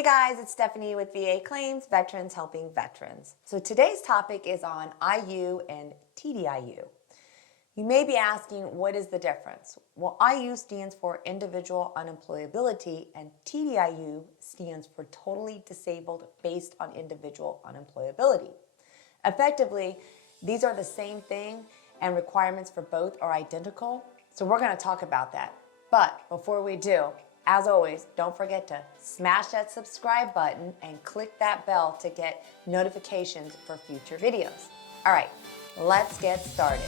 Hey guys, it's Stephanie with VA Claims, Veterans Helping Veterans. So today's topic is on IU and TDIU. You may be asking, what is the difference? Well, IU stands for individual unemployability and TDIU stands for totally disabled based on individual unemployability. Effectively, these are the same thing and requirements for both are identical. So we're going to talk about that. But before we do, as always, don't forget to smash that subscribe button and click that bell to get notifications for future videos. All right, let's get started.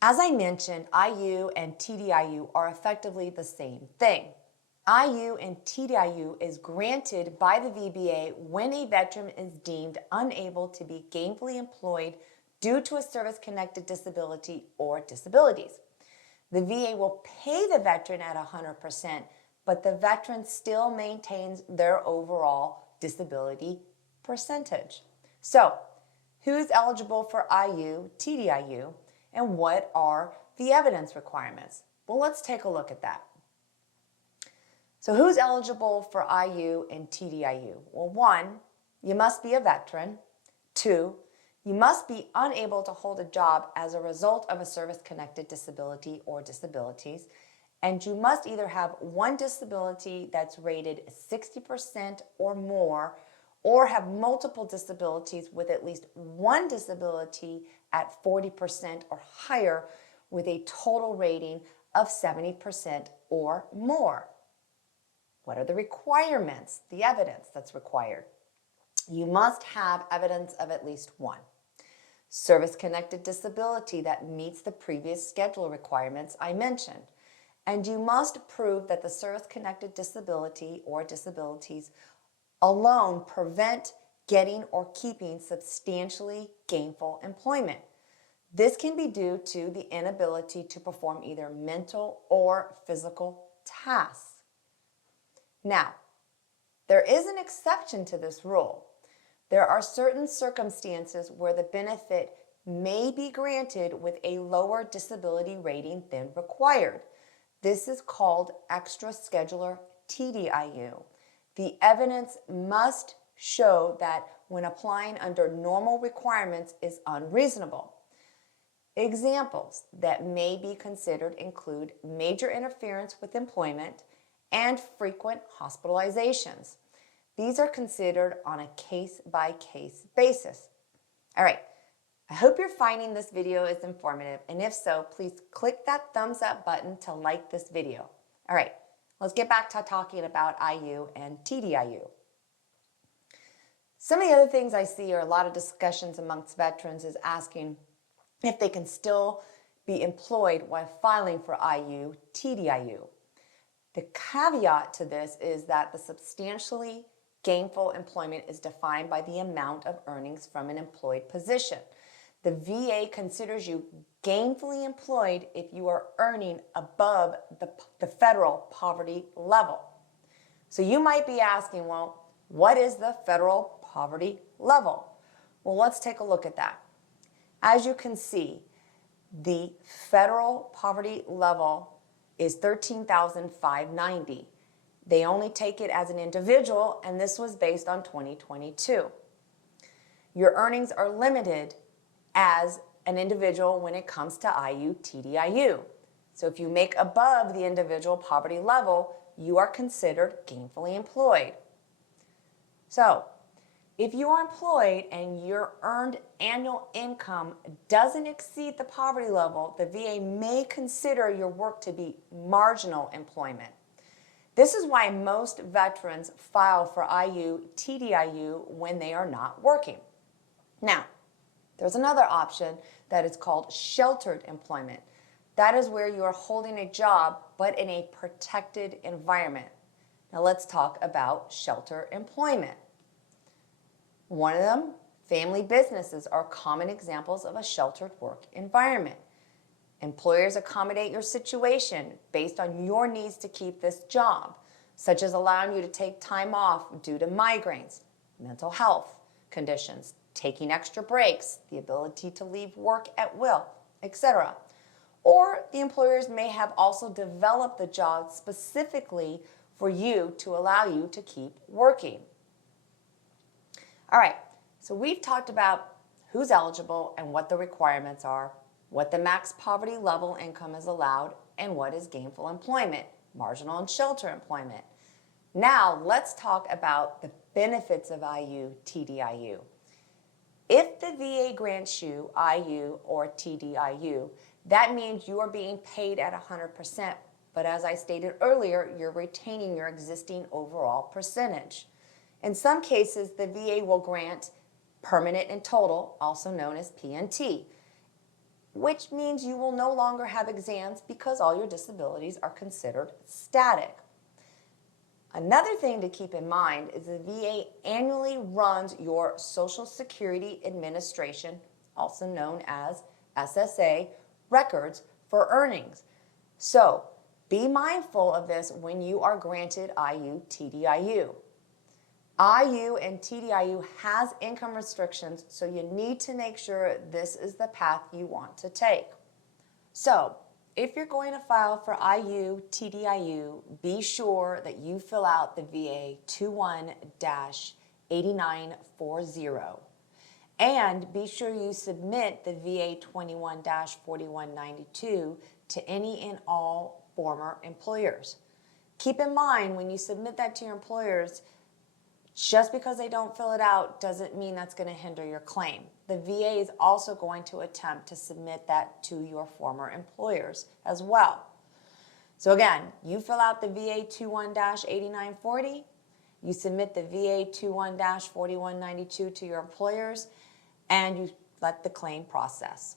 As I mentioned, IU and TDIU are effectively the same thing. IU and TDIU is granted by the VBA when a veteran is deemed unable to be gainfully employed due to a service-connected disability or disabilities. The VA will pay the veteran at 100%, but the veteran still maintains their overall disability percentage. So, who's eligible for IU, TDIU, and what are the evidence requirements? Well, let's take a look at that. So who's eligible for IU and TDIU? Well, 1, you must be a veteran. 2, you must be unable to hold a job as a result of a service-connected disability or disabilities, and you must either have one disability that's rated 60% or more, or have multiple disabilities with at least one disability at 40% or higher with a total rating of 70% or more. What are the requirements, the evidence that's required? You must have evidence of at least one service-connected disability that meets the previous schedule requirements I mentioned. And you must prove that the service-connected disability or disabilities alone prevent getting or keeping substantially gainful employment. This can be due to the inability to perform either mental or physical tasks. Now, there is an exception to this rule. There are certain circumstances where the benefit may be granted with a lower disability rating than required. This is called extra scheduler TDIU. The evidence must show that when applying under normal requirements is unreasonable. Examples that may be considered include major interference with employment and frequent hospitalizations. These are considered on a case-by-case basis. All right, I hope you're finding this video is informative, and if so, please click that thumbs up button to like this video. All right, let's get back to talking about IU and TDIU. Some of the other things I see are a lot of discussions amongst veterans is asking if they can still be employed while filing for IU, TDIU. The caveat to this is that the substantially gainful employment is defined by the amount of earnings from an employed position. The VA considers you gainfully employed if you are earning above the federal poverty level. So you might be asking, well, what is the federal poverty level? Well, let's take a look at that. As you can see, the federal poverty level is $13,590. They only take it as an individual, and this was based on 2022. Your earnings are limited as an individual when it comes to IU, TDIU. So if you make above the individual poverty level, you are considered gainfully employed. So if you are employed and your earned annual income doesn't exceed the poverty level, the VA may consider your work to be marginal employment. This is why most veterans file for IU, TDIU when they are not working. Now, there's another option that is called sheltered employment. That is where you are holding a job but in a protected environment. Now let's talk about shelter employment. One of them, family businesses, are common examples of a sheltered work environment. Employers accommodate your situation based on your needs to keep this job, such as allowing you to take time off due to migraines, mental health conditions, taking extra breaks, the ability to leave work at will, etc. or the employers may have also developed the job specifically for you to allow you to keep working. All right, so we've talked about who's eligible and what the requirements are, what the max poverty level income is allowed, and what is gainful employment, marginal and shelter employment. Now let's talk about the benefits of IU, TDIU. If the VA grants you IU or TDIU, that means you are being paid at 100%, but as I stated earlier, you're retaining your existing overall percentage. In some cases, the VA will grant permanent and total, also known as PNT, which means you will no longer have exams because all your disabilities are considered static. Another thing to keep in mind is the VA annually runs your Social Security Administration, also known as SSA, records for earnings. So be mindful of this when you are granted IU, TDIU. IU and TDIU has income restrictions, so you need to make sure this is the path you want to take. So if you're going to file for IU, TDIU, be sure that you fill out the VA 21-8940. And be sure you submit the VA 21-4192 to any and all former employers. Keep in mind, when you submit that to your employers, just because they don't fill it out doesn't mean that's going to hinder your claim. The VA is also going to attempt to submit that to your former employers as well. So again, you fill out the VA 21-8940, you submit the VA 21-4192 to your employers, and you let the claim process.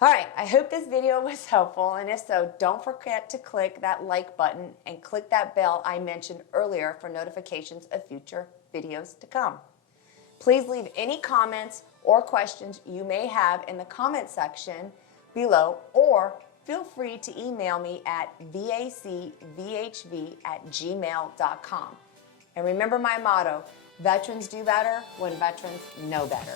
All right, I hope this video was helpful, and if so, don't forget to click that like button and click that bell I mentioned earlier for notifications of future videos to come. Please leave any comments or questions you may have in the comment section below, or feel free to email me at vacvhv@gmail.com. And remember my motto, veterans do better when veterans know better.